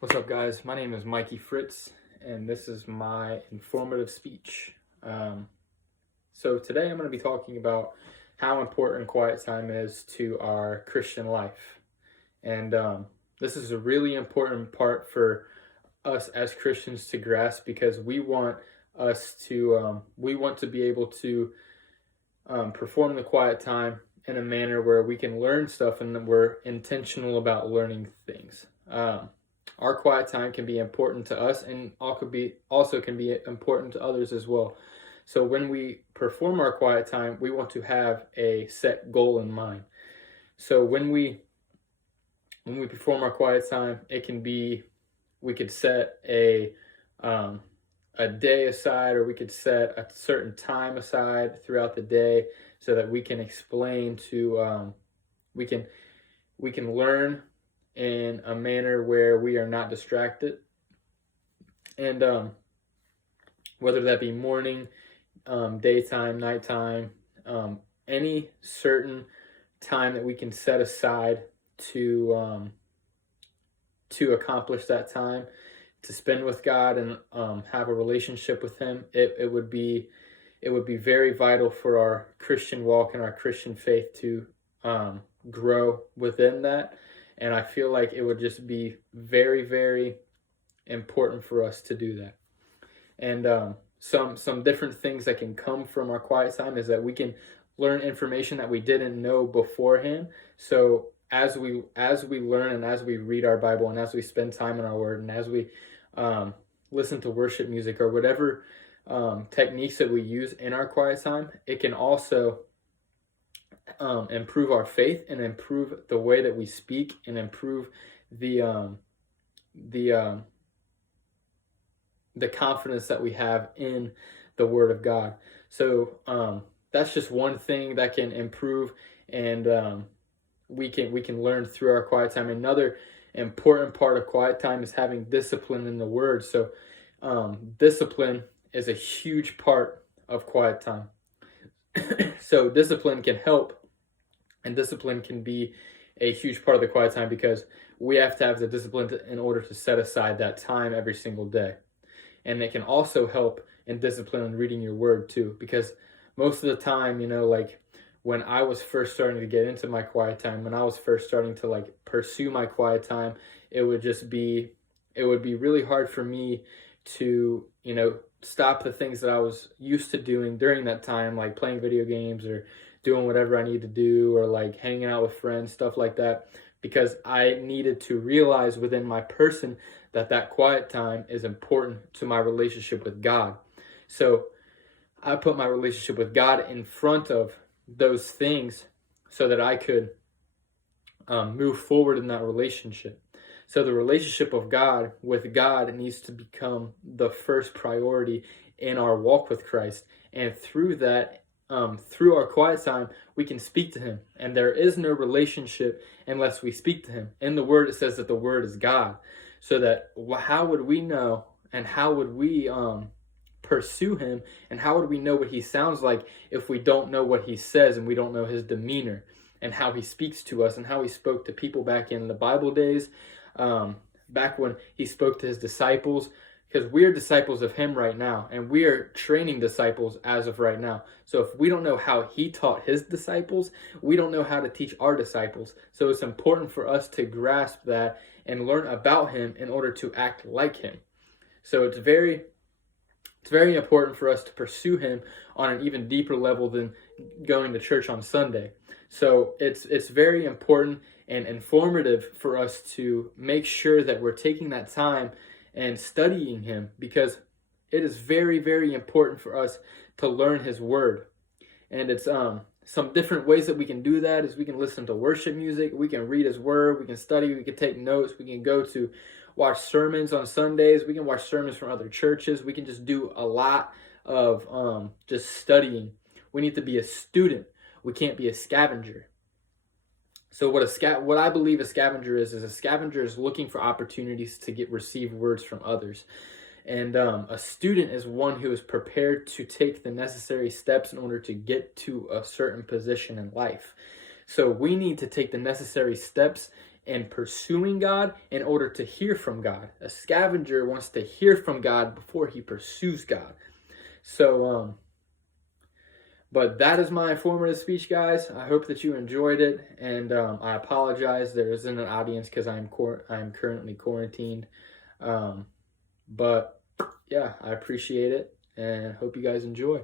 What's up, guys? My name is Mikey Fritz, and this is my informative speech. So today I'm going to be talking about how important quiet time is to our Christian life. And this is a really important part for us as Christians to grasp because we want to be able to perform the quiet time in a manner where we can learn stuff and we're intentional about learning things. Our quiet time can be important to us and also can be important to others as well. So when we perform our quiet time, we want to have a set goal in mind. So when we perform our quiet time, we could set a day aside, or we could set a certain time aside throughout the day so that we can explain to we can learn in a manner where we are not distracted, and whether that be morning, daytime, nighttime, any certain time that we can set aside to accomplish that time, to spend with God and have a relationship with Him. It would be very vital for our Christian walk and our Christian faith to grow within that. And I feel like it would just be very, very important for us to do that. And some different things that can come from our quiet time is that we can learn information that we didn't know beforehand. So as we learn and as we read our Bible and as we spend time in our Word and as we listen to worship music or whatever techniques that we use in our quiet time, it can also improve our faith and improve the way that we speak and improve the confidence that we have in the Word of God. So that's just one thing that can improve, and we can learn through our quiet time. Another important part of quiet time is having discipline in the Word. So discipline is a huge part of quiet time. So discipline can help, and discipline can be a huge part of the quiet time because we have to have the discipline in order to set aside that time every single day. And it can also help in discipline in reading your Word too, because most of the time, like when I was first starting to get into my quiet time, when I was first starting to like pursue my quiet time, it would be really hard for me to, stop the things that I was used to doing during that time, like playing video games or doing whatever I need to do, or like hanging out with friends, stuff like that, because I needed to realize within my person that quiet time is important to my relationship with God. So I put my relationship with God in front of those things so that I could move forward in that relationship. So the relationship of God with God needs to become the first priority in our walk with Christ. And through that, through our quiet time, we can speak to Him. And there is no relationship unless we speak to Him. In the Word, it says that the Word is God. So that how would we know, and how would we pursue Him, and how would we know what He sounds like if we don't know what He says and we don't know His demeanor and how He speaks to us and how He spoke to people back in the Bible days, back when He spoke to His disciples, because we are disciples of Him right now, and we are training disciples as of right now. So if we don't know how He taught His disciples, we don't know how to teach our disciples. So it's important for us to grasp that and learn about Him in order to act like Him. So it's very important for us to pursue Him on an even deeper level than going to church on Sunday. So it's very important and informative for us to make sure that we're taking that time and studying Him, because it is very, very important for us to learn His Word. And it's some different ways that we can do that is we can listen to worship music, we can read His Word, we can study, we can take notes, we can go to watch sermons on Sundays, we can watch sermons from other churches, we can just do a lot of just studying. We need to be a student. We can't be a scavenger. So what I believe a scavenger is a scavenger is looking for opportunities to receive words from others. And a student is one who is prepared to take the necessary steps in order to get to a certain position in life. So we need to take the necessary steps and pursuing God in order to hear from God. A scavenger wants to hear from God before he pursues God. So, but that is my informative speech, guys. I hope that you enjoyed it, and I apologize there isn't an audience because I'm currently quarantined. But yeah, I appreciate it and hope you guys enjoy.